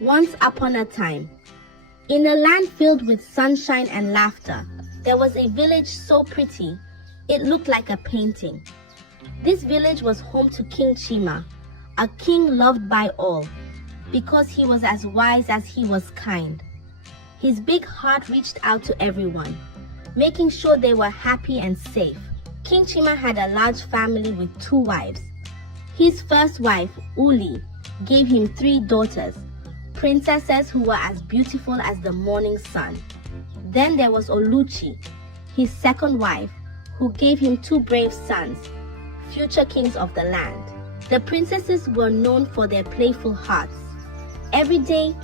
Once upon a time, in a land filled with sunshine and laughter, there was a village so pretty, it looked like a painting. This village was home to King Chima, a king loved by all, because he was as wise as he was kind. His big heart reached out to everyone, making sure they were happy and safe. King Chima had a large family with 2 wives. His first wife, Uli, gave him 3 daughters, princesses who were as beautiful as the morning sun. Then there was Oluchi, his second wife, who gave him 2 brave sons, future kings of the land. The princesses were known for their playful hearts. Every day,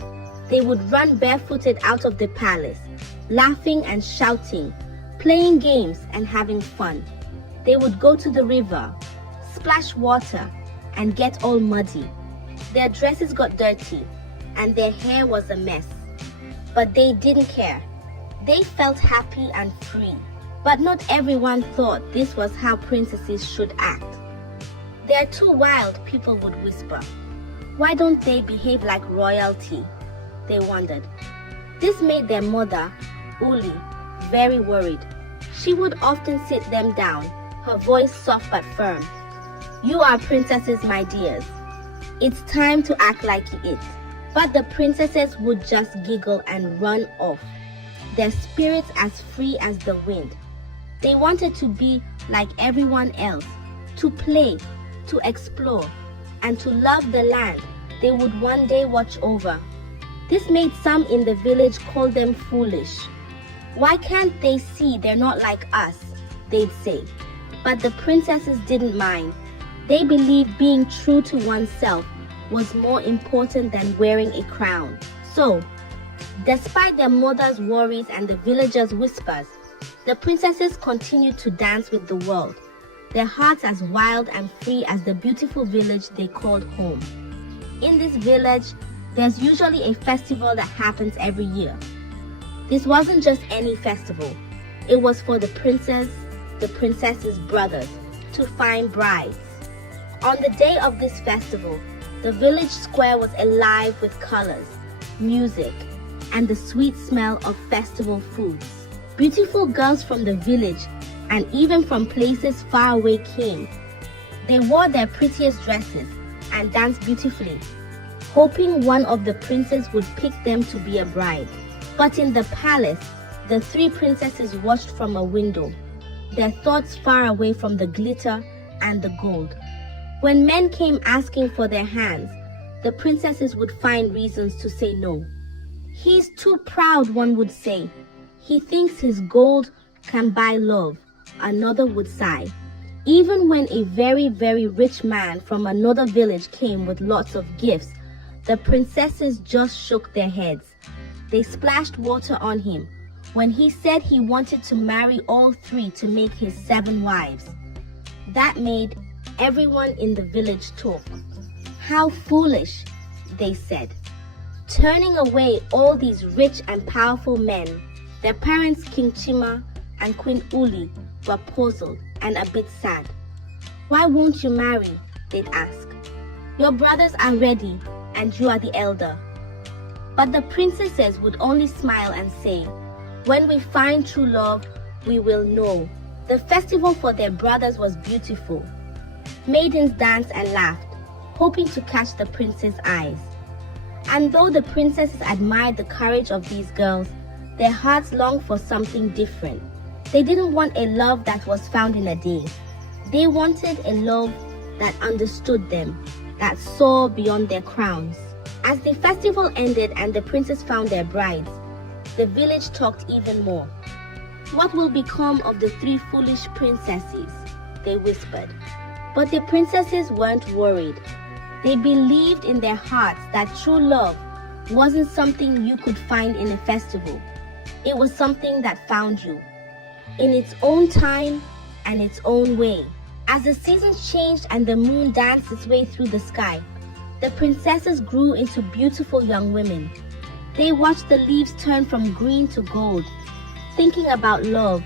they would run barefooted out of the palace, laughing and shouting, playing games and having fun. They would go to the river, splash water, and get all muddy. Their dresses got dirty, and their hair was a mess. But they didn't care. They felt happy and free. But not everyone thought this was how princesses should act. They're too wild, people would whisper. Why don't they behave like royalty? They wondered. This made their mother, Uli, very worried. She would often sit them down, her voice soft but firm. You are princesses, my dears. It's time to act like it. But the princesses would just giggle and run off, their spirits as free as the wind. They wanted to be like everyone else, to play, to explore, and to love the land they would one day watch over. This made some in the village call them foolish. Why can't they see they're not like us, they'd say. But the princesses didn't mind. They believed being true to oneself was more important than wearing a crown. So, despite their mother's worries and the villagers' whispers, the princesses continued to dance with the world, their hearts as wild and free as the beautiful village they called home. In this village, there's usually a festival that happens every year. This wasn't just any festival. It was for the princesses' brothers, to find brides. On the day of this festival, the village square was alive with colors, music, and the sweet smell of festival foods. Beautiful girls from the village and even from places far away came. They wore their prettiest dresses and danced beautifully, hoping one of the princes would pick them to be a bride. But in the palace, the 3 princesses watched from a window, their thoughts far away from the glitter and the gold. When men came asking for their hands, the princesses would find reasons to say no. He's too proud, one would say. He thinks his gold can buy love, another would sigh. Even when a very, very rich man from another village came with lots of gifts, the princesses just shook their heads. They splashed water on him when he said he wanted to marry all 3 to make his 7 wives. That made everyone in the village talk. How foolish, they said. Turning away all these rich and powerful men, their parents King Chima and Queen Uli were puzzled and a bit sad. Why won't you marry? They'd ask. Your brothers are ready and you are the elder. But the princesses would only smile and say, when we find true love, we will know. The festival for their brothers was beautiful. Maidens danced and laughed, hoping to catch the prince's eyes. And though the princesses admired the courage of these girls, their hearts longed for something different. They didn't want a love that was found in a day. They wanted a love that understood them, that saw beyond their crowns. As the festival ended and the princes found their brides, the village talked even more. What will become of the 3 foolish princesses? They whispered. But the princesses weren't worried. They believed in their hearts that true love wasn't something you could find in a festival. It was something that found you, in its own time and its own way. As the seasons changed and the moon danced its way through the sky, the princesses grew into beautiful young women. They watched the leaves turn from green to gold, thinking about love,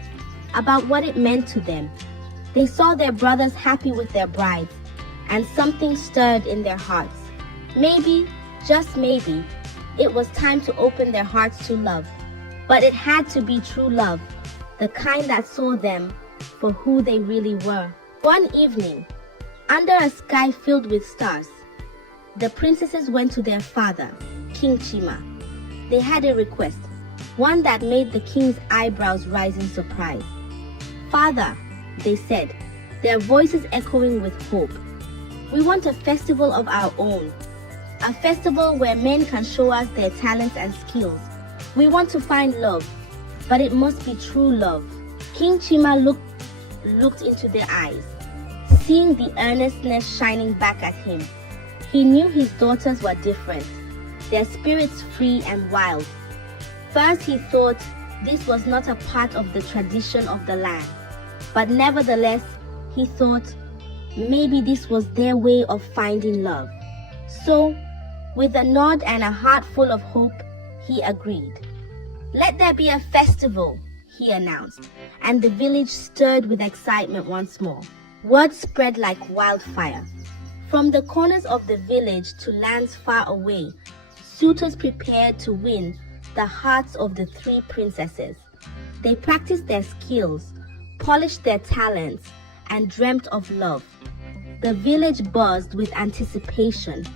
about what it meant to them. They saw their brothers happy with their brides, and something stirred in their hearts. Maybe, just maybe, it was time to open their hearts to love. But it had to be true love, the kind that saw them for who they really were. One evening, under a sky filled with stars, the princesses went to their father, King Chima. They had a request, one that made the king's eyebrows rise in surprise. "Father," they said, their voices echoing with hope, "we want a festival of our own, a festival where men can show us their talents and skills. We want to find love, but it must be true love." King Chima looked into their eyes, seeing the earnestness shining back at him. He knew his daughters were different, their spirits free and wild. First he thought this was not a part of the tradition of the land, but nevertheless, he thought maybe this was their way of finding love. So, with a nod and a heart full of hope, he agreed. "Let there be a festival," he announced, and the village stirred with excitement once more. Word spread like wildfire. From the corners of the village to lands far away, suitors prepared to win the hearts of the three princesses. They practiced their skills, polished their talents, and dreamt of love. The village buzzed with anticipation.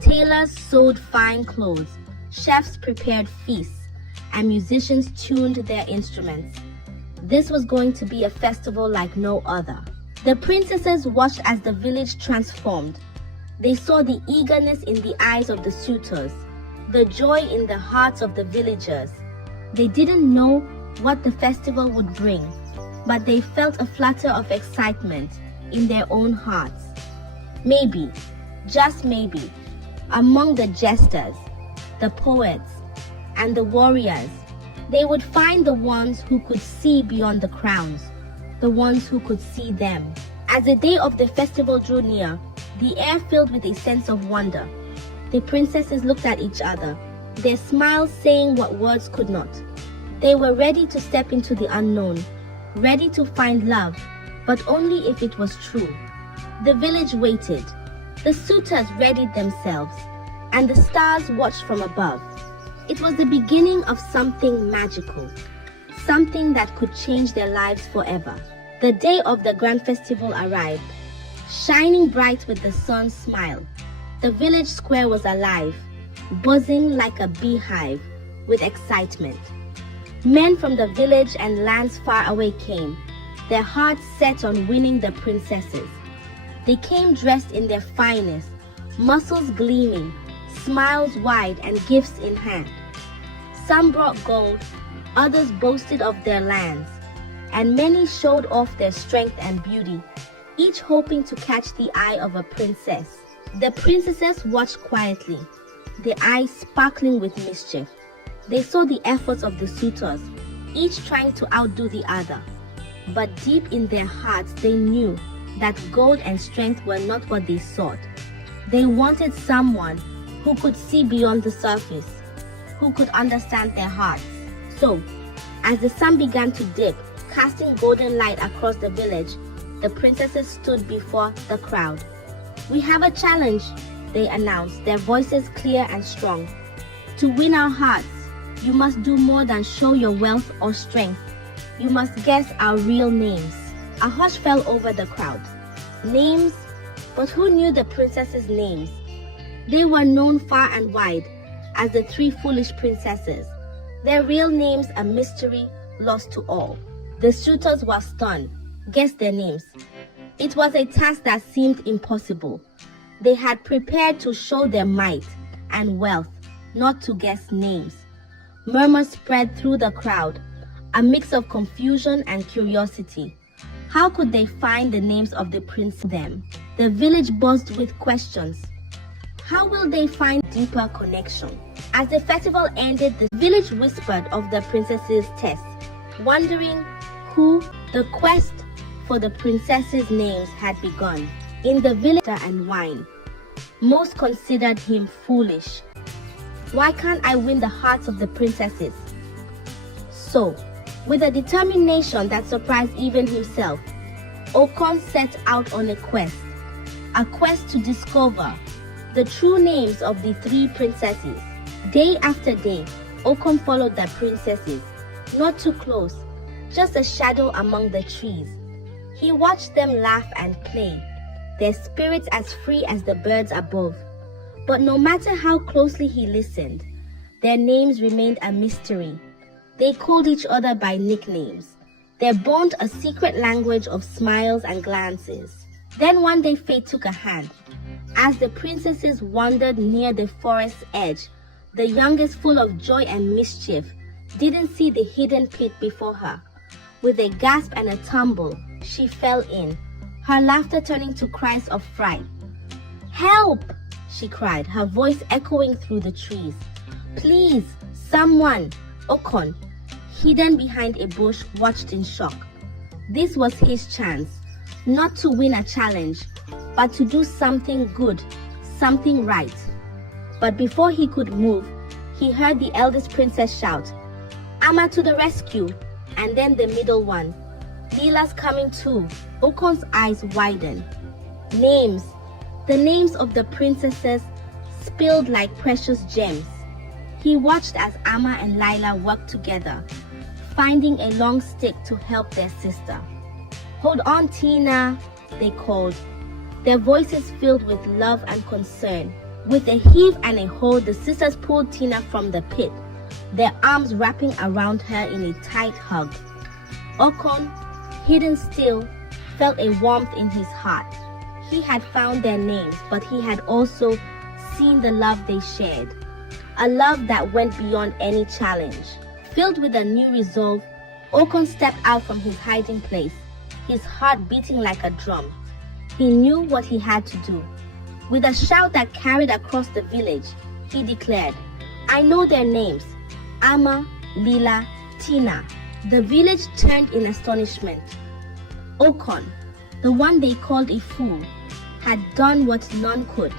Tailors sewed fine clothes, chefs prepared feasts, and musicians tuned their instruments. This was going to be a festival like no other. The princesses watched as the village transformed. They saw the eagerness in the eyes of the suitors, the joy in the hearts of the villagers. They didn't know what the festival would bring, but they felt a flutter of excitement in their own hearts. Maybe, just maybe, among the jesters, the poets, and the warriors, they would find the ones who could see beyond the crowns, the ones who could see them. As the day of the festival drew near, the air filled with a sense of wonder. The princesses looked at each other, their smiles saying what words could not. They were ready to step into the unknown, ready to find love, but only if it was true. The village waited. The suitors readied themselves, and the stars watched from above. It was the beginning of something magical, something that could change their lives forever. The day of the grand festival arrived, shining bright with the sun's smile. The village square was alive, buzzing like a beehive with excitement. Men from the village and lands far away came, their hearts set on winning the princesses. They came dressed in their finest, muscles gleaming, smiles wide, and gifts in hand. Some brought gold, others boasted of their lands, and many showed off their strength and beauty, each hoping to catch the eye of a princess. The princesses watched quietly, their eyes sparkling with mischief. They saw the efforts of the suitors, each trying to outdo the other. But deep in their hearts, they knew that gold and strength were not what they sought. They wanted someone who could see beyond the surface, who could understand their hearts. So, as the sun began to dip, casting golden light across the village, the princesses stood before the crowd. "We have a challenge," they announced, their voices clear and strong. "To win our hearts, you must do more than show your wealth or strength. You must guess our real names." A hush fell over the crowd. Names? But who knew the princesses' names? They were known far and wide as the three foolish princesses. Their real names a mystery lost to all. The suitors were stunned. Guess their names. It was a task that seemed impossible. They had prepared to show their might and wealth, not to guess names. Murmurs spread through the crowd, a mix of confusion and curiosity. How could they find the names of the prince them? The village buzzed with questions. How will they find deeper connection? As the festival ended, the village whispered of the princess's test, wondering who. The quest for the princesses' names had begun. In the village and wine, most considered him foolish. Why can't I win the hearts of the princesses? So, with a determination that surprised even himself, Okon set out on a quest to discover the true names of the three princesses. Day after day, Okon followed the princesses, not too close, just a shadow among the trees. He watched them laugh and play, their spirits as free as the birds above. But no matter how closely he listened, their names remained a mystery. They called each other by nicknames, their bond a secret language of smiles and glances. Then one day fate took a hand. As the princesses wandered near the forest's edge, the youngest, full of joy and mischief, didn't see the hidden pit before her. With a gasp and a tumble, she fell in, her laughter turning to cries of fright. "Help!" she cried, her voice echoing through the trees. "Please, someone!" Okon, hidden behind a bush, watched in shock. This was his chance, not to win a challenge, but to do something good, something right. But before he could move, he heard the eldest princess shout, "Ama to the rescue!" And then the middle one, "Lila's coming too." Okon's eyes widened. Names, the names of the princesses, spilled like precious gems. He watched as Ama and Lila worked together, finding a long stick to help their sister. "Hold on, Tina," they called, their voices filled with love and concern. With a heave and a hold, the sisters pulled Tina from the pit, their arms wrapping around her in a tight hug. Okon, hidden still, felt a warmth in his heart. He had found their names, but he had also seen the love they shared, a love that went beyond any challenge. Filled with a new resolve, Okon stepped out from his hiding place, his heart beating like a drum. He knew what he had to do. With a shout that carried across the village, he declared, "I know their names, Ama, Lila, Tina." The village turned in astonishment. Okon, the one they called a fool, had done what none could.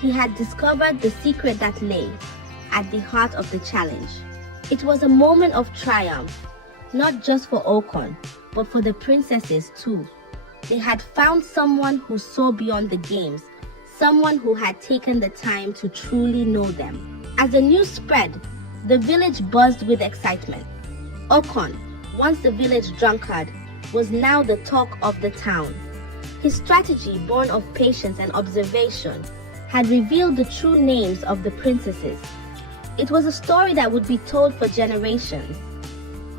He had discovered the secret that lay at the heart of the challenge. It was a moment of triumph, not just for Okon, but for the princesses too. They had found someone who saw beyond the games, someone who had taken the time to truly know them. As the news spread, the village buzzed with excitement. Okon, once the village drunkard, was now the talk of the town. His strategy, born of patience and observation, had revealed the true names of the princesses. It was a story that would be told for generations,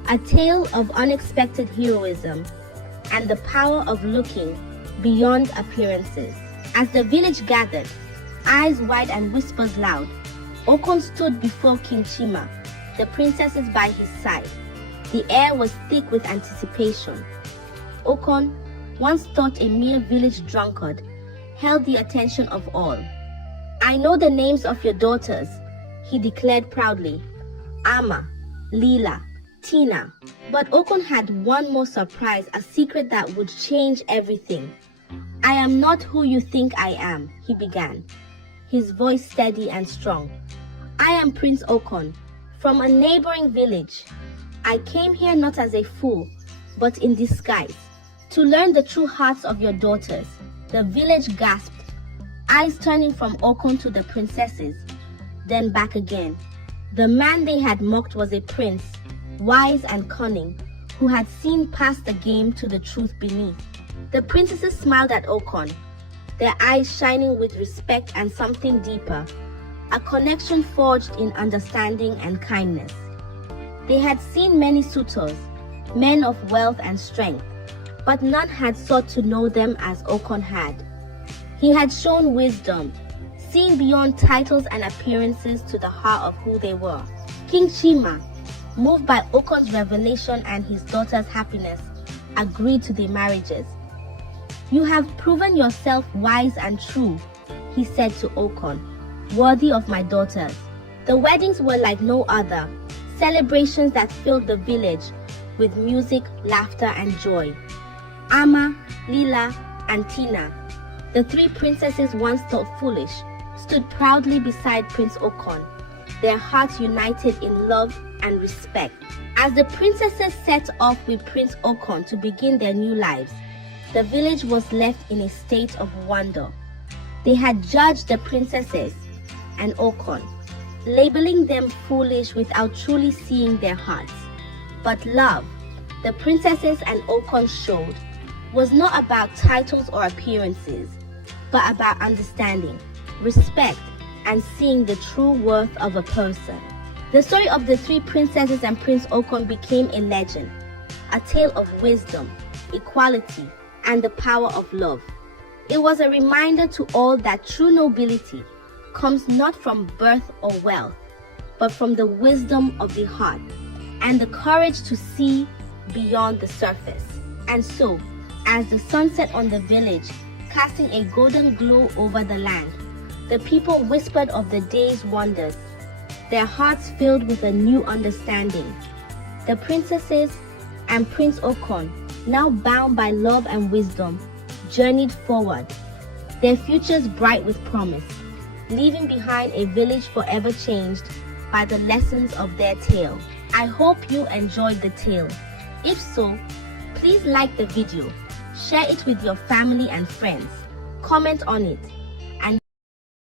a tale of unexpected heroism and the power of looking beyond appearances. As the village gathered, eyes wide and whispers loud, Okon stood before King Chima, the princesses by his side. The air was thick with anticipation. Okon, once thought a mere village drunkard, held the attention of all. "I know the names of your daughters," he declared proudly. "Ama, Lila, Tina." But Okon had one more surprise, a secret that would change everything. "I am not who you think I am," he began, his voice steady and strong. "I am Prince Okon, from a neighboring village. I came here not as a fool, but in disguise, to learn the true hearts of your daughters." The village gasped, eyes turning from Okon to the princesses, then back again. The man they had mocked was a prince, wise and cunning, who had seen past the game to the truth beneath. The princesses smiled at Okon, their eyes shining with respect and something deeper, a connection forged in understanding and kindness. They had seen many suitors, men of wealth and strength, but none had sought to know them as Okon had. He had shown wisdom, seeing beyond titles and appearances to the heart of who they were. King Chima, moved by Okon's revelation and his daughter's happiness, agreed to their marriages. "You have proven yourself wise and true," he said to Okon, "worthy of my daughters." The weddings were like no other, celebrations that filled the village with music, laughter, and joy. Ama, Lila, and Tina, the three princesses once thought foolish, stood proudly beside Prince Okon, their hearts united in love and respect. As the princesses set off with Prince Okon to begin their new lives, the village was left in a state of wonder. They had judged the princesses and Okon, labeling them foolish without truly seeing their hearts. But love, the princesses and Okon showed, was not about titles or appearances, but about understanding, respect, and seeing the true worth of a person. The story of the three princesses and Prince Okon became a legend, a tale of wisdom, equality, and the power of love. It was a reminder to all that true nobility comes not from birth or wealth, but from the wisdom of the heart and the courage to see beyond the surface. And so, as the sun set on the village, casting a golden glow over the land, the people whispered of the day's wonders, their hearts filled with a new understanding. The princesses and Prince Okon, now bound by love and wisdom, journeyed forward, their futures bright with promise, leaving behind a village forever changed by the lessons of their tale. I hope you enjoyed the tale. If so, please like the video, share it with your family and friends, comment on it,